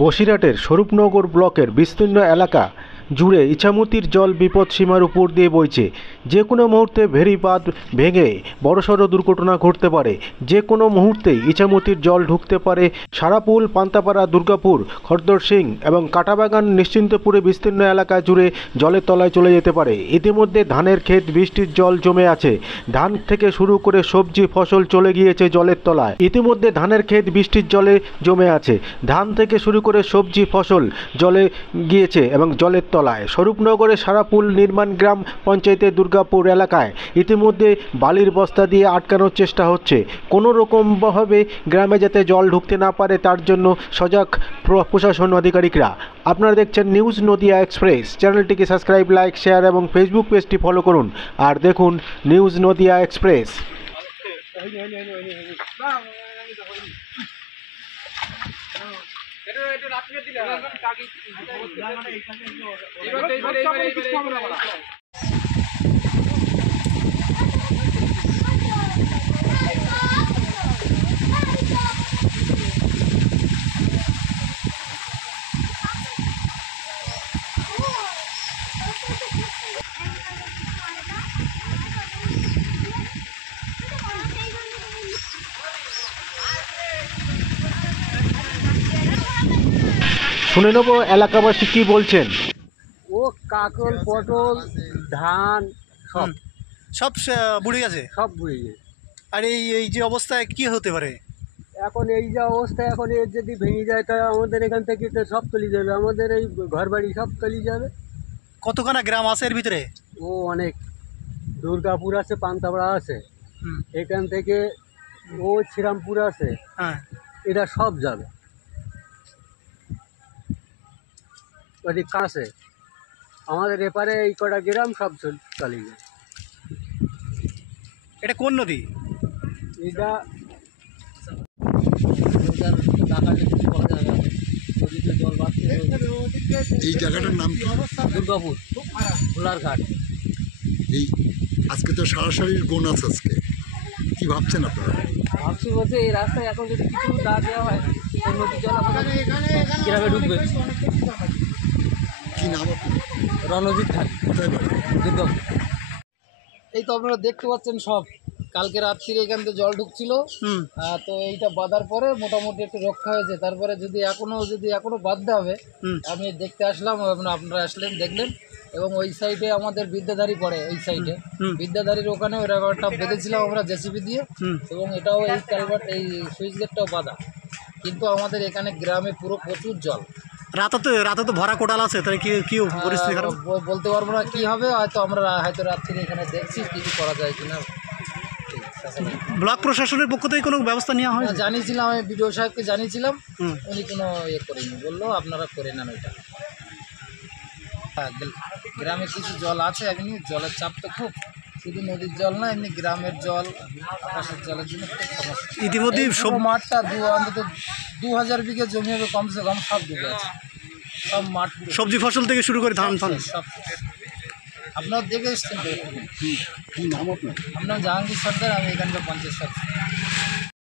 বসিরহাটের স্বরূপনগর ব্লকের বিস্তীর্ণ এলাকা জুড়ে ইছামতির জল বিপদসীমার উপর দিয়ে বইছে। যে কোনো মুহূর্তে ভেরি বাঁধ ভেঙে বড়সড় দুর্ঘটনা ঘটতে পারে। যে কোনো মুহূর্তেই ইছামতির জল ঢুকতে পারে সারাপুল, পান্তাপাড়া, দুর্গাপুর, খড়দর সিং এবং কাটাবাগান, নিশ্চিন্তপুরে বিস্তীর্ণ এলাকা জুড়ে জলের তলায় চলে যেতে পারে। ইতিমধ্যে ধানের ক্ষেত বৃষ্টির জল জমে আছে। ধান থেকে শুরু করে সবজি ফসল চলে গিয়েছে জলের তলায়। ইতিমধ্যে ধানের ক্ষেত বৃষ্টির জলে জমে আছে। ধান থেকে শুরু করে সবজি ফসল জলে গিয়েছে এবং জলের তলায়। স্বরূপনগরে সারাপুল নির্মাণ গ্রাম পঞ্চায়েতের দুর্গাপুর এলাকায় ইতিমধ্যে বালির বস্তা দিয়ে আটকানোর চেষ্টা হচ্ছে। কোনো রকমভাবে গ্রামে যাতে জল ঢুকতে না পারে তার জন্য সজাগ প্রশাসন আধিকারিকরা। আপনারা দেখছেন নিউজ নদিয়া এক্সপ্রেস। চ্যানেলটিকে সাবস্ক্রাইব, লাইক, শেয়ার এবং ফেসবুক পেজটি ফলো করুন। আর দেখুন নিউজ নদিয়া এক্সপ্রেস। শুনে নেব এলাকাবাসী কি বলছেন। ও কাকল, পটল, ধান সব সব বুড়ে গেছে। সব বুড়ে গেছে। আর এই এই যে অবস্থায় কি হতে পারে? এখন এই যা অবস্থা, এখন এর যদি ভেঙে যায় তা আমাদের এখান থেকে তো সব তলি যাবে, আমাদের এই ঘর বাড়ি সব তলি যাবে। কতখানা গ্রাম আছে এর ভিতরে? ও অনেক, দুর্গাপুর আছে, পান্তাপাড়া আছে, এখান থেকে ও শ্রীরামপুর আছে, হ্যাঁ, এটা সব যাবে। ওদিক কাছে আমাদের এপারে এই কটা গ্রাম সব চলে যায়। এটা কোন নদী? এটা এই জায়গাটার নাম কি? দুর্গাপুর ভোলার ঘাট। এই আজকে তো সারাসারির গোন আছে, আজকে কি ভাবছেন আপনারা? ভাবছি বলছে এই রাস্তায় এখন যদি কিছু না দেওয়া হয় নদীর জল আমাদের গ্রামে ঢুকবে। কি নাম আপনার? রণজিৎ খান, কোথায় বাড়ি? দুর্গাপুর। এই তো আপনারা দেখতে পাচ্ছেন সব কালকে রাত্রিরে এখান থেকে জল ঢুকছিল। তো এইটা বাঁধার পরে মোটামুটি একটু রক্ষা হয়েছে। তারপরে যদি এখনো বাঁধতে হবে, আমি দেখতে আসলাম, আপনারা আসলেন, দেখলেন। এবং ওই সাইডে আমাদের বিদ্যাধারী পড়ে, ওই সাইডে বিদ্যাধারীর ওখানে ওই রাবারটা বেঁধেছিলাম আমরা জেসিবি দিয়ে। এবং এটাও এই কালভার্ট, এই সুইচ গেটটাও বাঁধা। কিন্তু আমাদের এখানে গ্রামে পুরো প্রচুর জল। রাতে তো ভরা কোটাল আছে, তাই কি কি পরিস্থিতি খারাপ? বলতে পারবো না কি হবে, আমরা রাত্রি এখানে দেখছি কিছু করা যায় কিনা। ব্লক প্রশাসনের পক্ষ থেকে কোনো ব্যবস্থা নেওয়া হয়? জানিয়েছিলাম, আমি বিডিও সাহেবকে জানিয়েছিলাম, উনি কোনো করেনি, বললো আপনারা করে নেন ওইটা। গ্রামে কিছু জল আছে, এমনি জলের চাপ তো খুব, শুধু নদীর জল না, এমনি গ্রামের জল, আকাশের জলের জন্য খুব সমস্যা। ইতিমধ্যে সব মাঠটা অন্তত 2000 বিঘে জমি হবে কমসে কম, সব ডুবে আছে, সব মাঠ। সবজি ফসল থেকে শুরু করে ধান ফান সব। আপনারা দেখে এসছেন তো? কি নাম আপনার? আপনার জাহাঙ্গীর সর্দার, আমি এখানকার পঞ্চায়েত সদস্য।